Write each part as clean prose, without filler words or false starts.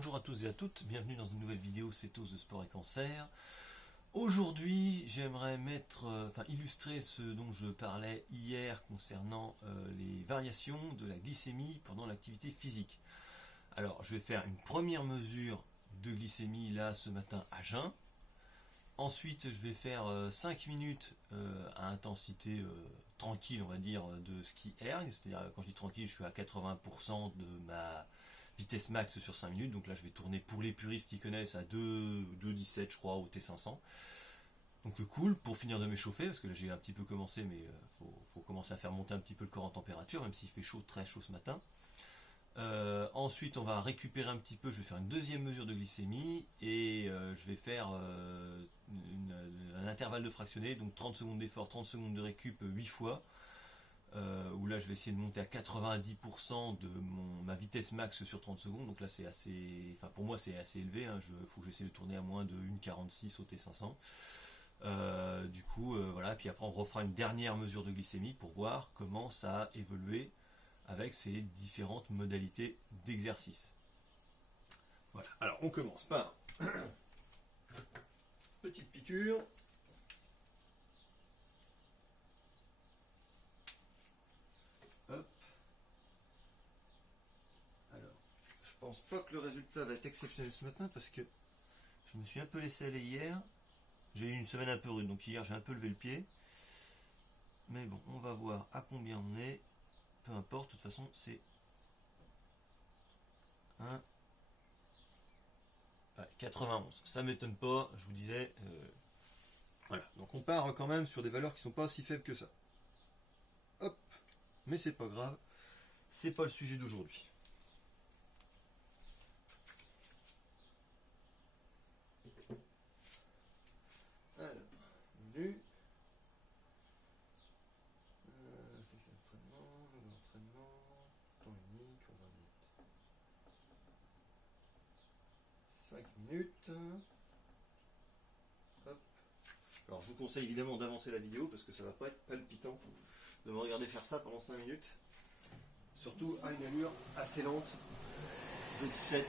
bonjour à tous et à toutes, bienvenue dans une nouvelle vidéo Cétose de sport et cancer. Aujourd'hui, j'aimerais illustrer ce dont je parlais hier concernant les variations de la glycémie pendant l'activité physique. Alors, je vais faire une première mesure de glycémie là ce matin à jeun. Ensuite, je vais faire 5 minutes à intensité tranquille, on va dire, de ski erg. C'est-à-dire, quand je dis tranquille, je suis à 80% de ma vitesse max sur 5 minutes. Donc là, je vais tourner, pour les puristes qui connaissent, à 2,17 je crois, au T500. Donc cool, pour finir de m'échauffer, parce que là j'ai un petit peu commencé, mais faut commencer à faire monter un petit peu le corps en température, même s'il fait chaud, très chaud ce matin. Ensuite, on va récupérer un petit peu, je vais faire une deuxième mesure de glycémie, et je vais faire un intervalle de fractionné, donc 30 secondes d'effort, 30 secondes de récup 8 fois, où là je vais essayer de monter à 90% de ma vitesse max sur 30 secondes, donc là c'est assez, enfin pour moi c'est assez élevé, hein, faut que j'essaie de tourner à moins de 1,46 au T500. Voilà, puis après on refera une dernière mesure de glycémie pour voir comment ça a évolué avec ces différentes modalités d'exercice. Voilà, alors on commence par petite piqûre. Hop. Alors, je pense pas que le résultat va être exceptionnel ce matin parce que je me suis un peu laissé aller hier. J'ai eu une semaine un peu rude, donc hier j'ai un peu levé le pied. Mais bon, on va voir à combien on est. Peu importe, de toute façon, c'est 91. Ça m'étonne pas, je vous disais. Voilà, donc on part quand même sur des valeurs qui sont pas si faibles que ça. Hop, mais c'est pas grave, c'est pas le sujet d'aujourd'hui. Alors, nu. C'est l'entraînement, temps unique, on va mettre 5 minutes. Hop. Alors je vous conseille évidemment d'avancer la vidéo parce que ça va pas être palpitant de me regarder faire ça pendant 5 minutes. Surtout à une allure assez lente de 17.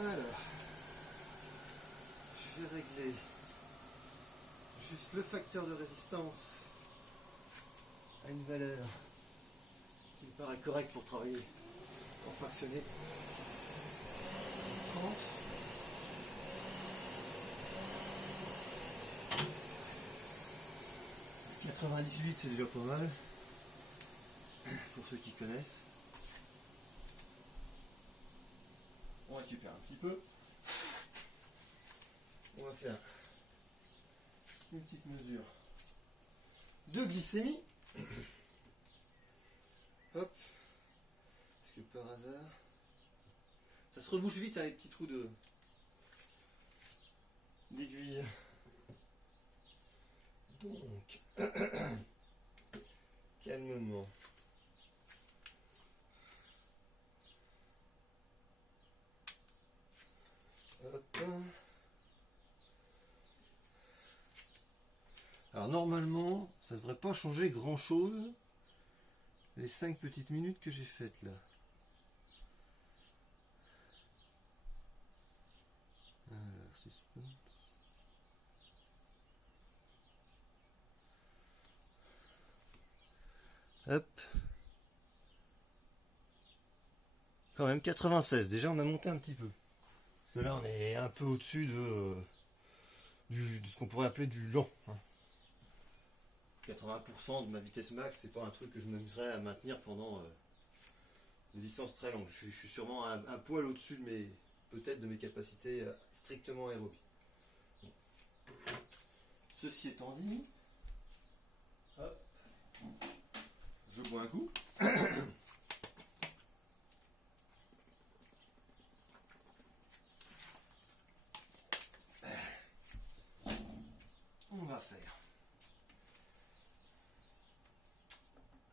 Alors, je vais régler juste le facteur de résistance à une valeur qui me paraît correcte pour travailler en fractionné. 30. « 98 c'est déjà pas mal pour ceux qui connaissent. On récupère un petit peu. On va faire une petite mesure de glycémie. Hop. Parce que par hasard, ça se rebouche vite, hein, les petits trous d'aiguille. Donc, calmement. Hop. Alors normalement, ça ne devrait pas changer grand chose les 5 petites minutes que j'ai faites là. Alors, suspense. Hop. Quand même 96, déjà on a monté un petit peu. Parce que là on est un peu au-dessus de ce qu'on pourrait appeler du lent. 80% de ma vitesse max, c'est pas un truc que je m'amuserais à maintenir pendant des distances très longues. Je suis sûrement un poil au-dessus de peut-être de mes capacités strictement aérobies. Bon. Ceci étant dit, hop, je bois un coup. On va faire.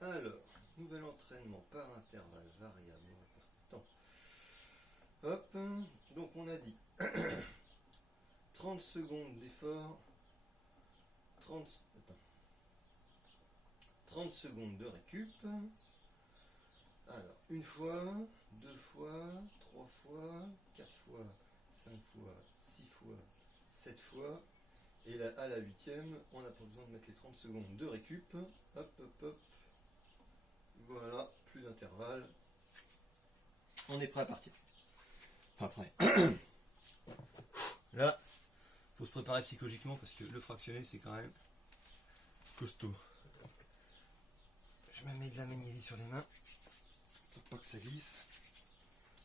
Alors, nouvel entraînement par intervalle variable. Hop, donc on a dit 30 secondes d'effort, 30 secondes de récup. Alors, une fois, 2 fois, 3 fois, 4 fois, 5 fois, 6 fois, 7 fois. Et là, à la 8e, on n'a pas besoin de mettre les 30 secondes de récup. Hop, hop, hop. Voilà, plus d'intervalle. On est prêt à partir. Enfin, prêt. Là, il faut se préparer psychologiquement parce que le fractionné, c'est quand même costaud. Je me mets de la magnésie sur les mains pour pas que ça glisse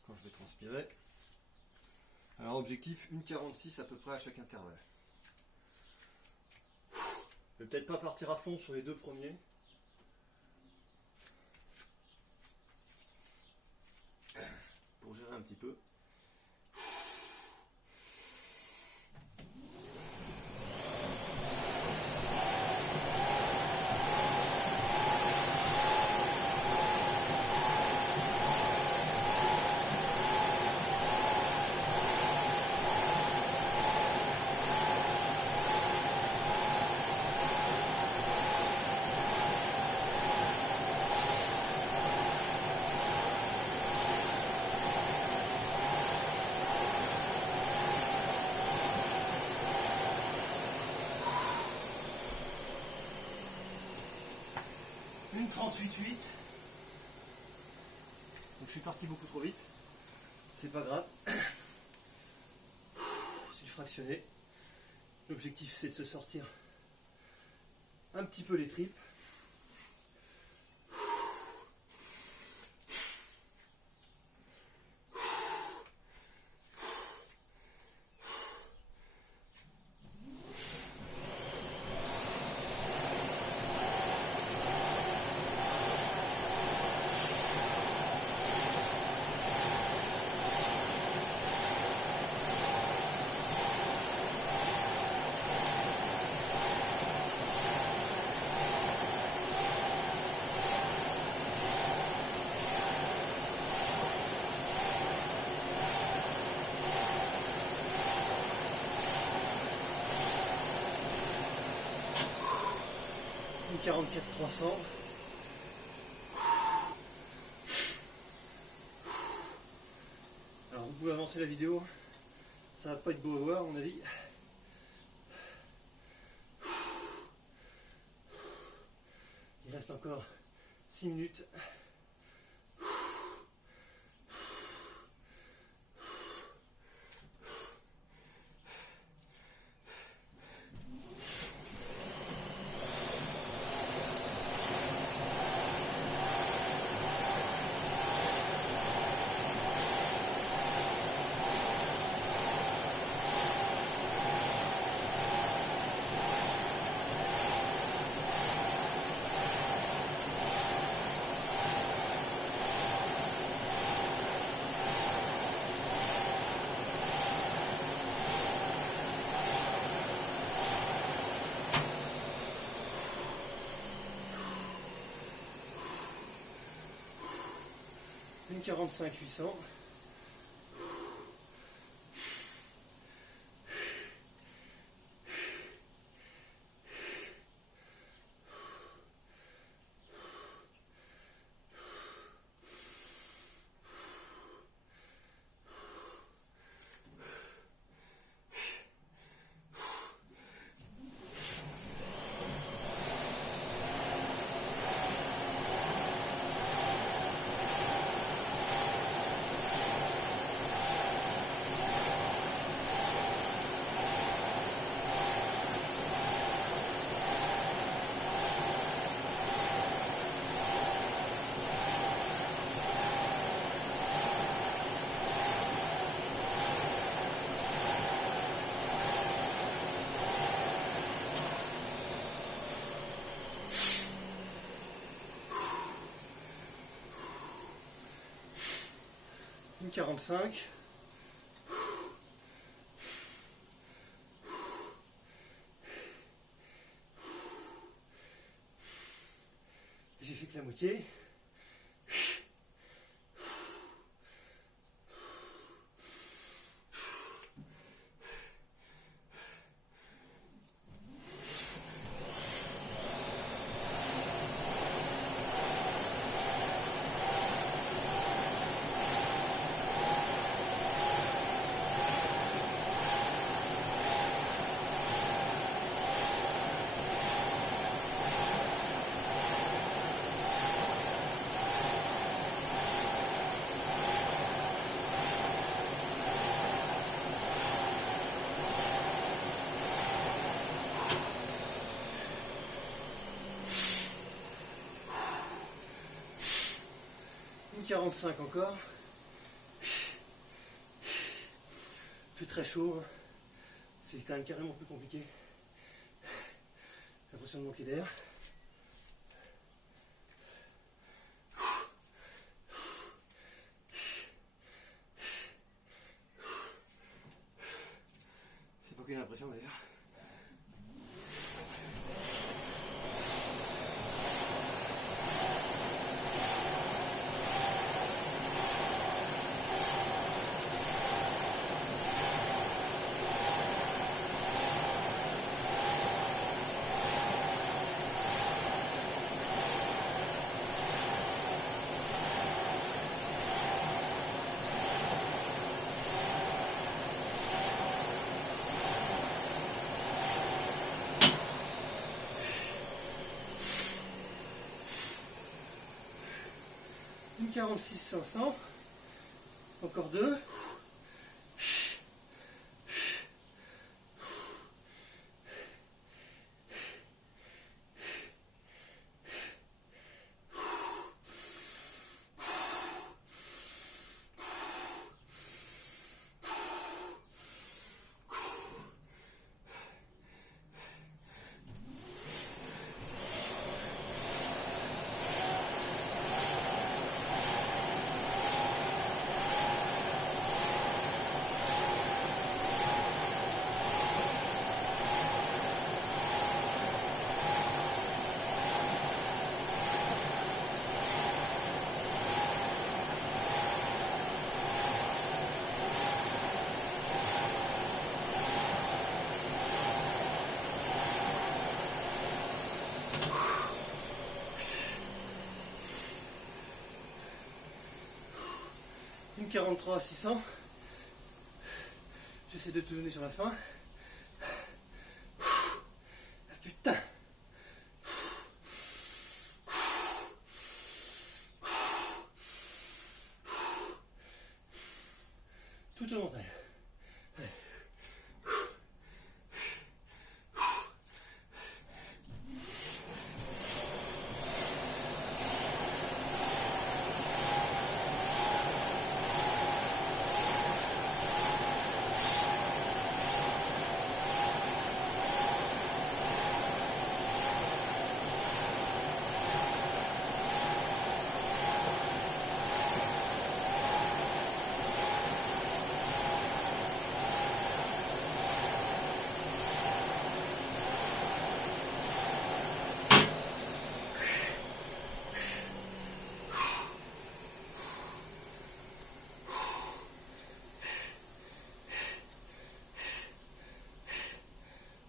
quand je vais transpirer. Alors, objectif, une 46 à peu près à chaque intervalle. Je vais peut-être pas partir à fond sur les 2 premiers. Pour gérer un petit peu. Une 38,8. Donc je suis parti beaucoup trop vite. C'est pas grave. C'est du fractionné. L'objectif c'est de se sortir un petit peu les tripes. Une 44-300. Alors vous pouvez avancer la vidéo. Ça va pas être beau à voir à mon avis. Il reste encore 6 minutes. Une 45 800. Une 45. J'ai fait que la moitié. Une 45 encore. Il fait très chaud. C'est quand même carrément plus compliqué. J'ai l'impression de manquer d'air. C'est pas que j'ai l'impression d'ailleurs. Une 46 500. Encore deux. Une 43 600. J'essaie de te donner sur la fin. Ah, putain. Tout au mental.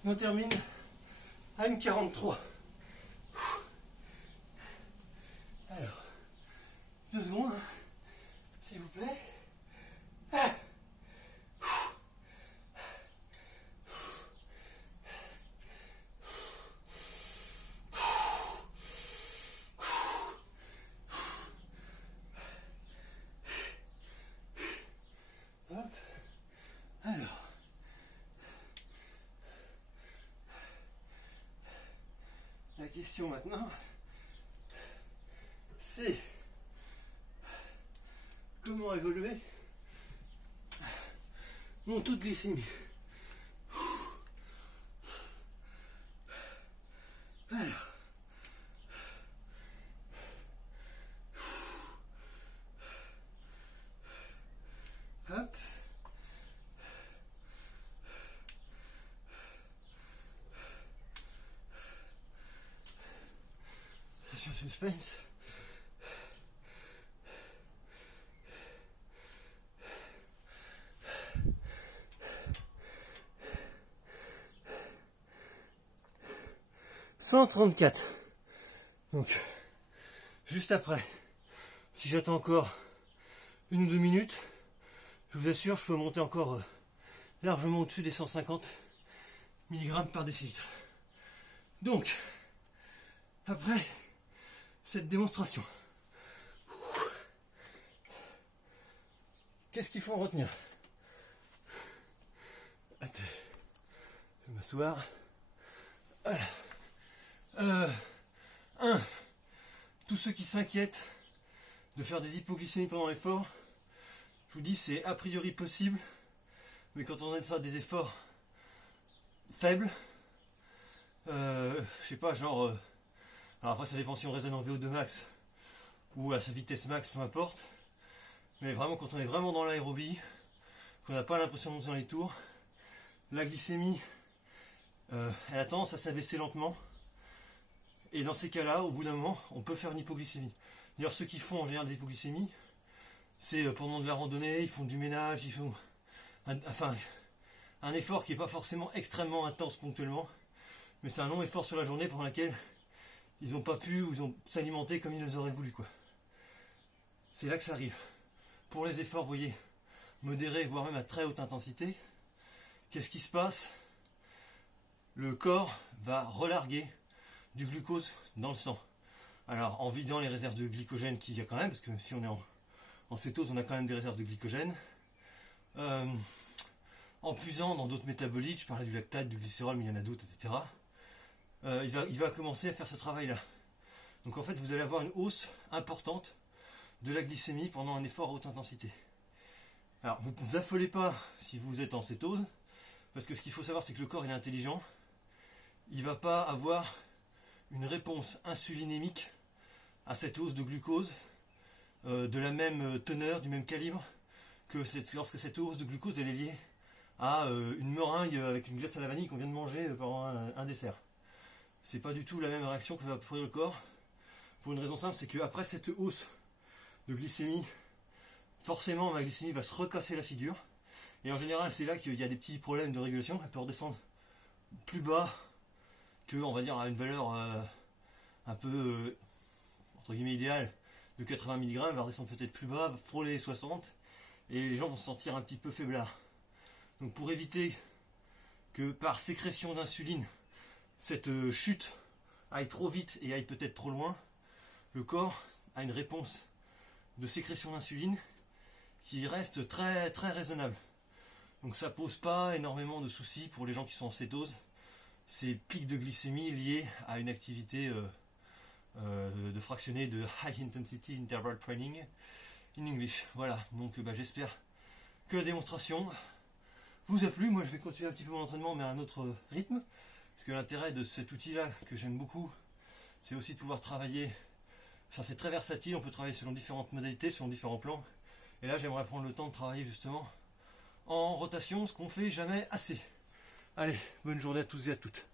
On termine à une 43. Alors, 2 secondes, s'il vous plaît. Ah. Hop. Alors. La question maintenant, c'est comment évoluer mon taux de glycémie. Alors, hop. Suspense. « 134. Donc, juste après, si j'attends encore 1 ou 2 minutes, je vous assure, je peux monter encore largement au-dessus des 150 mg par décilitre. Donc, après cette démonstration, qu'est-ce qu'il faut en retenir? Attends, je vais m'asseoir. Voilà. 1. Tous ceux qui s'inquiètent de faire des hypoglycémies pendant l'effort, je vous dis c'est a priori possible, mais quand on a ça des efforts faibles, je sais pas, genre, alors après ça dépend si on raisonne en VO2 max ou à sa vitesse max, peu importe, mais vraiment quand on est vraiment dans l'aérobie, qu'on n'a pas l'impression de monter dans les tours, la glycémie, elle a tendance à s'abaisser lentement. Et dans ces cas-là, au bout d'un moment, on peut faire une hypoglycémie. D'ailleurs, ceux qui font en général des hypoglycémies, c'est pendant de la randonnée, ils font du ménage, ils font un effort qui n'est pas forcément extrêmement intense ponctuellement, mais c'est un long effort sur la journée pendant lequel ils n'ont pas pu ou ils ont s'alimenter comme ils auraient voulu, quoi. C'est là que ça arrive. Pour les efforts, vous voyez, modérés, voire même à très haute intensité, qu'est-ce qui se passe? Le corps va relarguer du glucose dans le sang. Alors en vidant les réserves de glycogène qu'il y a quand même, parce que si on est en cétose, on a quand même des réserves de glycogène. En puisant dans d'autres métabolites, je parlais du lactate, du glycérol, mais il y en a d'autres, etc. Il va commencer à faire ce travail-là. Donc en fait, vous allez avoir une hausse importante de la glycémie pendant un effort à haute intensité. Alors vous ne vous affolez pas si vous êtes en cétose, parce que ce qu'il faut savoir, c'est que le corps il est intelligent. Il ne va pas avoir une réponse insulinémique à cette hausse de glucose de la même teneur, du même calibre que lorsque cette hausse de glucose elle est liée à une meringue avec une glace à la vanille qu'on vient de manger pendant un dessert. C'est pas du tout la même réaction que va produire le corps, pour une raison simple, c'est qu'après cette hausse de glycémie, forcément ma glycémie va se recasser la figure, et en général c'est là qu'il y a des petits problèmes de régulation. Elle peut redescendre plus bas que, on va dire, à une valeur un peu entre guillemets idéale de 80 mg, elle va redescendre peut-être plus bas, frôler les 60, et les gens vont se sentir un petit peu faiblards. Donc pour éviter que par sécrétion d'insuline, cette chute aille trop vite et aille peut-être trop loin, le corps a une réponse de sécrétion d'insuline qui reste très très raisonnable. Donc ça pose pas énormément de soucis pour les gens qui sont en cétose. Ces pics de glycémie liés à une activité de fractionné de High Intensity Interval Training in English. Voilà, donc j'espère que la démonstration vous a plu. Moi je vais continuer un petit peu mon entraînement mais à un autre rythme. Parce que l'intérêt de cet outil-là que j'aime beaucoup, c'est aussi de pouvoir travailler. Enfin, c'est très versatile, on peut travailler selon différentes modalités, selon différents plans. Et là, j'aimerais prendre le temps de travailler justement en rotation, ce qu'on fait jamais assez. Allez, bonne journée à tous et à toutes.